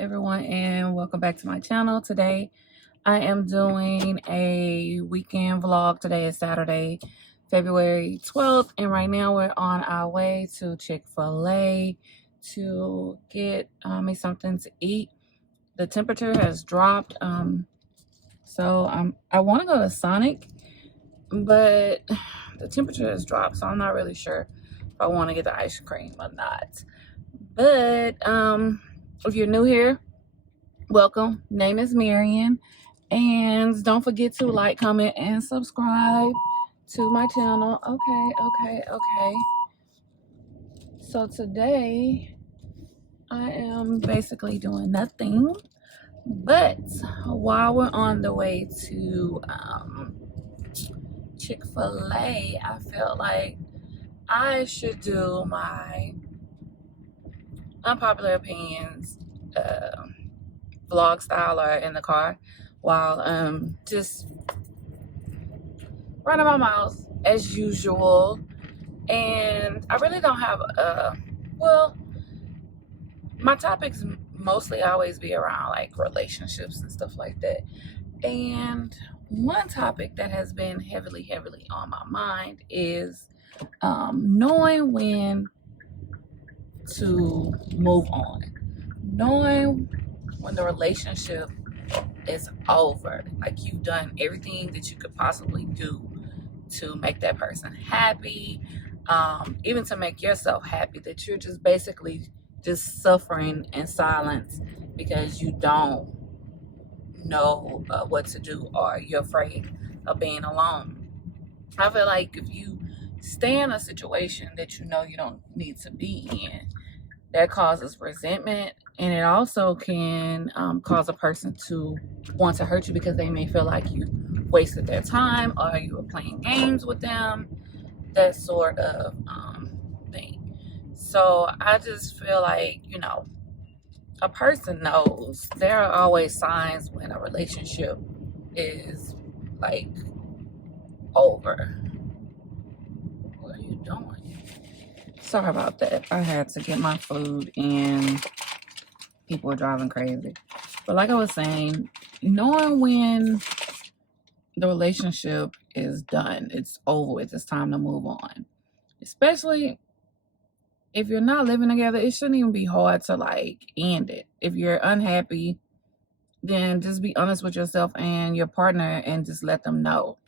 everyone, and welcome back to my channel. Today I am doing a weekend vlog. Today is Saturday, February 12th, and right now we're on our way to Chick-fil-A to get me something to eat. The temperature has dropped, so I want to go to Sonic, but the temperature has dropped, so I'm not really sure if I want to get the ice cream or not. But if you're new here, welcome. Name is Marion, and don't forget to like, comment, and subscribe to my channel. Okay. So today I am basically doing nothing, but while we're on the way to Chick-fil-A, I felt like I should do my unpopular opinions vlog style or in the car while just running my mouth as usual. And I really don't have well, my topics mostly always be around like relationships and stuff like that. And one topic that has been heavily on my mind is knowing when to move on, knowing when the relationship is over, like you've done everything that you could possibly do to make that person happy, even to make yourself happy, that you're just basically just suffering in silence because you don't know what to do, or you're afraid of being alone. I feel like if you stay in a situation that you know you don't need to be in, that causes resentment, and it also can cause a person to want to hurt you because they may feel like you wasted their time or you were playing games with them, that sort of thing. So I just feel like, a person knows. There are always signs when a relationship is like over. What are you doing? Sorry about that. I had to get my food and people are driving crazy. But like I was saying, knowing when the relationship is done, it's over with, it's time to move on. Especially if you're not living together, it shouldn't even be hard to like end it. If you're unhappy, then just be honest with yourself and your partner and just let them know.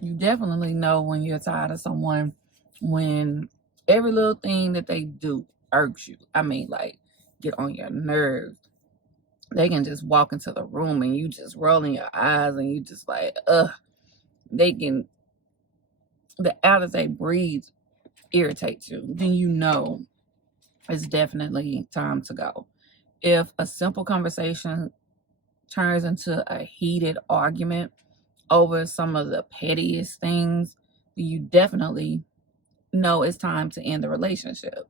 You definitely know when you're tired of someone when every little thing that they do irks you. I mean, like, get on your nerves. They can just walk into the room and you just rolling your eyes and you just like, they can, the air that they breathe irritates you. Then you know it's definitely time to go. If a simple conversation turns into a heated argument over some of the pettiest things, you definitely know it's time to end the relationship.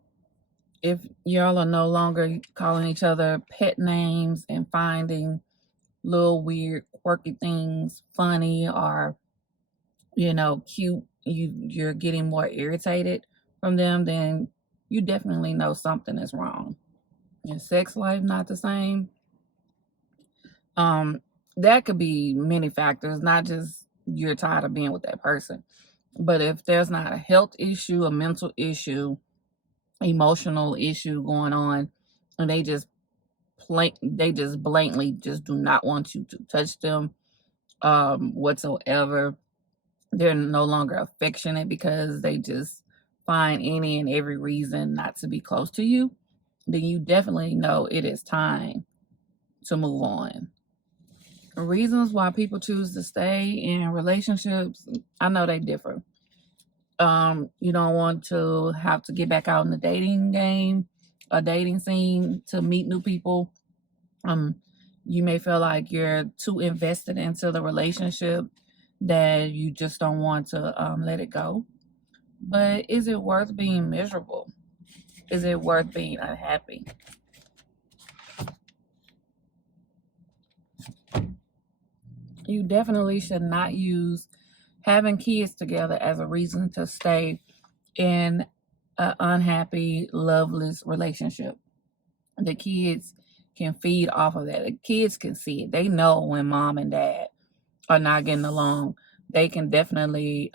If y'all are no longer calling each other pet names and finding little weird quirky things funny or cute, you're getting more irritated from them, then you definitely know something is wrong. Your sex life not the same. That could be many factors, not just you're tired of being with that person. But if there's not a health issue, a mental issue, emotional issue going on, and they just blatantly just do not want you to touch them whatsoever, they're no longer affectionate because they just find any and every reason not to be close to you, then you definitely know it is time to move on. Reasons why people choose to stay in relationships, I know they differ. You don't want to have to get back out in the dating game, a dating scene, to meet new people. You may feel like you're too invested into the relationship that you just don't want to let it go. But is it worth being miserable? Is it worth being unhappy? You definitely should not use having kids together as a reason to stay in an unhappy, loveless relationship. The kids can feed off of that. The kids can see it. They know when mom and dad are not getting along. They can definitely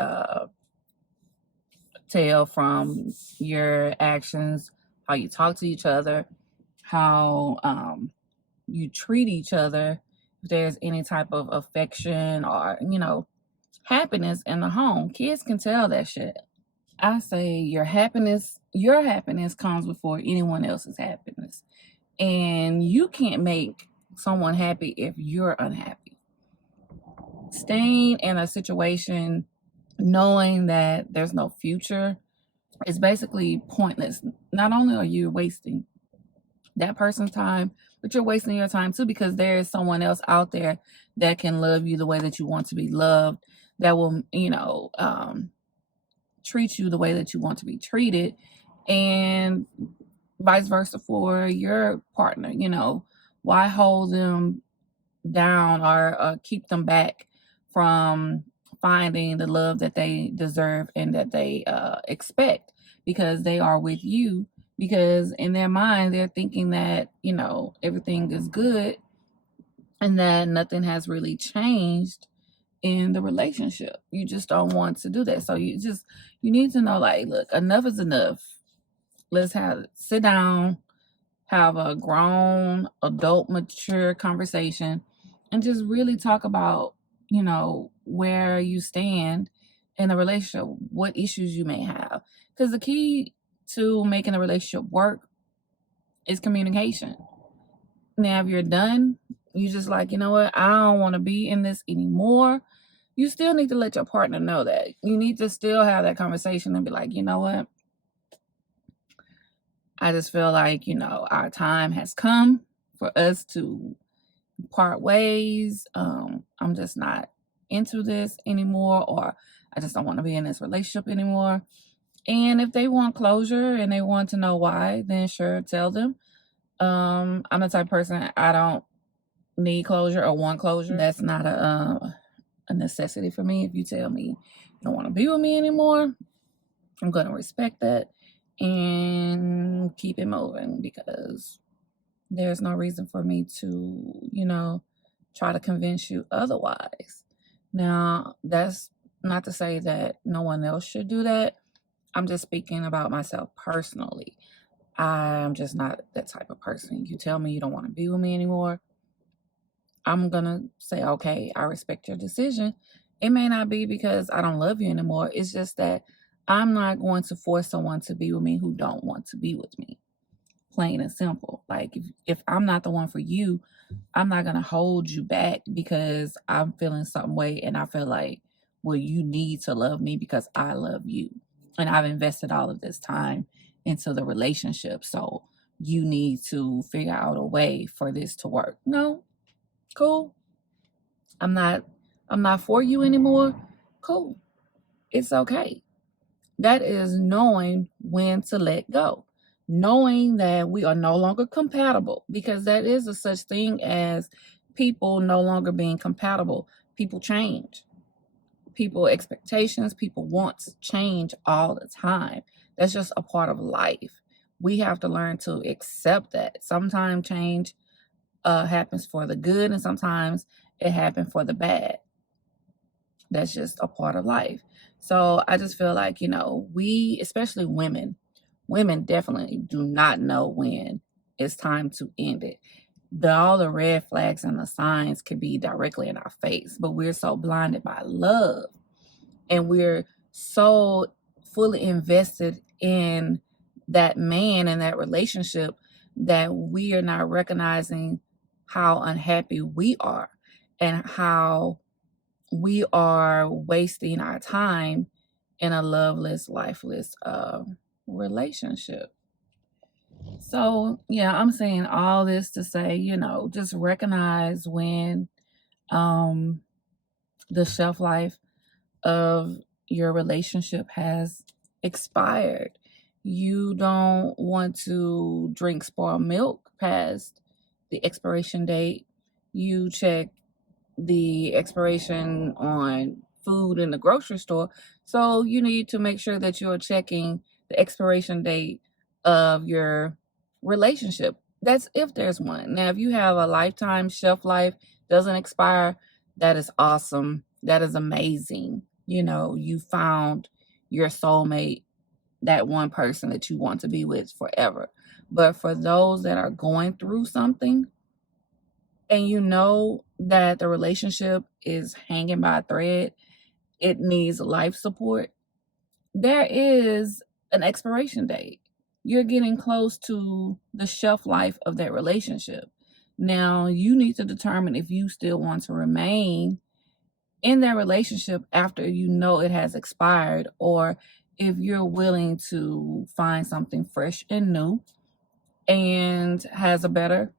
tell from your actions, how you talk to each other, how you treat each other. If there's any type of affection or, happiness in the home, kids can tell that shit. I say your happiness comes before anyone else's happiness. And you can't make someone happy if you're unhappy. Staying in a situation knowing that there's no future is basically pointless. Not only are you wasting that person's time, but you're wasting your time too, because there is someone else out there that can love you the way that you want to be loved, that will, treat you the way that you want to be treated, and vice versa for your partner. Why hold them down or keep them back from finding the love that they deserve and that they expect, because they are with you, because in their mind they're thinking that everything is good and that nothing has really changed in the relationship. You just don't want to do that. So you need to know, like, look, enough is enough. Let's sit down, have a grown, adult, mature conversation, and just really talk about, where you stand in a relationship, what issues you may have. Because the key to making a relationship work is communication. Now, if you're done, you just like, you know what, I don't want to be in this anymore. You still need to let your partner know that. You need to still have that conversation and be like, you know what, I just feel like, our time has come for us to part ways. I'm just not into this anymore, or I just don't want to be in this relationship anymore. And if they want closure and they want to know why, then sure, tell them. I'm the type of person, I don't need closure or want closure. That's not a necessity for me. If you tell me you don't want to be with me anymore, I'm going to respect that and keep it moving, because there's no reason for me to, try to convince you otherwise. Now, that's not to say that no one else should do that. I'm just speaking about myself personally. I'm just not that type of person. You tell me you don't want to be with me anymore, I'm going to say, okay, I respect your decision. It may not be because I don't love you anymore. It's just that I'm not going to force someone to be with me who don't want to be with me. Plain and simple. Like, if I'm not the one for you, I'm not going to hold you back because I'm feeling some way and I feel like, well, you need to love me because I love you. And I've invested all of this time into the relationship. So you need to figure out a way for this to work. No, cool. I'm not for you anymore. Cool. It's okay. That is knowing when to let go. Knowing that we are no longer compatible, because that is a such thing as people no longer being compatible. People change. People expectations, people wants change all the time. That's just a part of life. We have to learn to accept that. Sometimes change happens for the good, and sometimes it happens for the bad. That's just a part of life. So I just feel like, we, especially women definitely do not know when it's time to end it. All the red flags and the signs could be directly in our face, but we're so blinded by love and we're so fully invested in that man and that relationship that we are not recognizing how unhappy we are and how we are wasting our time in a loveless, lifeless relationship. So, yeah, I'm saying all this to say, just recognize when the shelf life of your relationship has expired. You don't want to drink spoiled milk past the expiration date. You check the expiration on food in the grocery store. So you need to make sure that you're checking the expiration date of your relationship That's if there's one. Now, if you have a lifetime shelf life, doesn't expire, that is awesome. That is amazing. You know, you found your soulmate, that one person that you want to be with forever. But for those that are going through something and you know that the relationship is hanging by a thread, it needs life support, there is an expiration date. You're getting close to the shelf life of that relationship. Now, you need to determine if you still want to remain in that relationship after you know it has expired, or if you're willing to find something fresh and new and has a better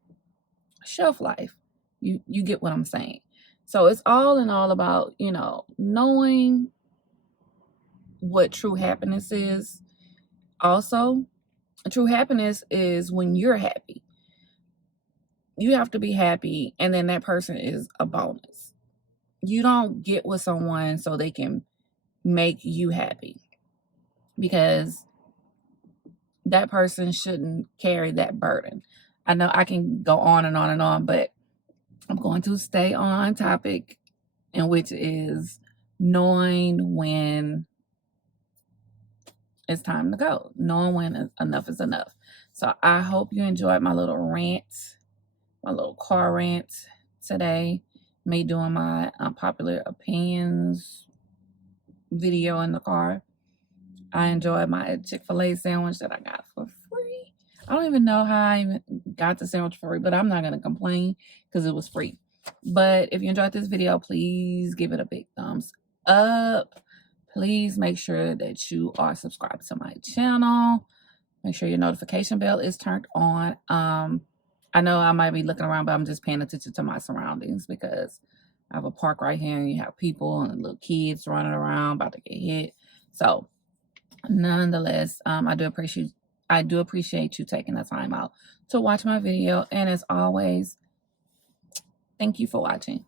shelf life. You get what I'm saying? So it's all in all about, you know, knowing what true happiness is. Also, true happiness is when you're happy. You have to be happy, and then that person is a bonus. You don't get with someone so they can make you happy, because that person shouldn't carry that burden. I know I can go on and on and on, but I'm going to stay on topic, and which is knowing when it's time to go, knowing when enough is enough. So I hope you enjoyed my little rant, my little car rant today. Me doing my unpopular opinions video in the car. I enjoyed my Chick-fil-A sandwich that I got for free. I don't even know how I even got the sandwich for free, but I'm not going to complain because it was free. But if you enjoyed this video, please give it a big thumbs up. Please make sure that you are subscribed to my channel. Make sure your notification bell is turned on. I know I might be looking around, but I'm just paying attention to my surroundings because I have a park right here and you have people and little kids running around about to get hit. So nonetheless, I do appreciate you taking the time out to watch my video. And as always, thank you for watching.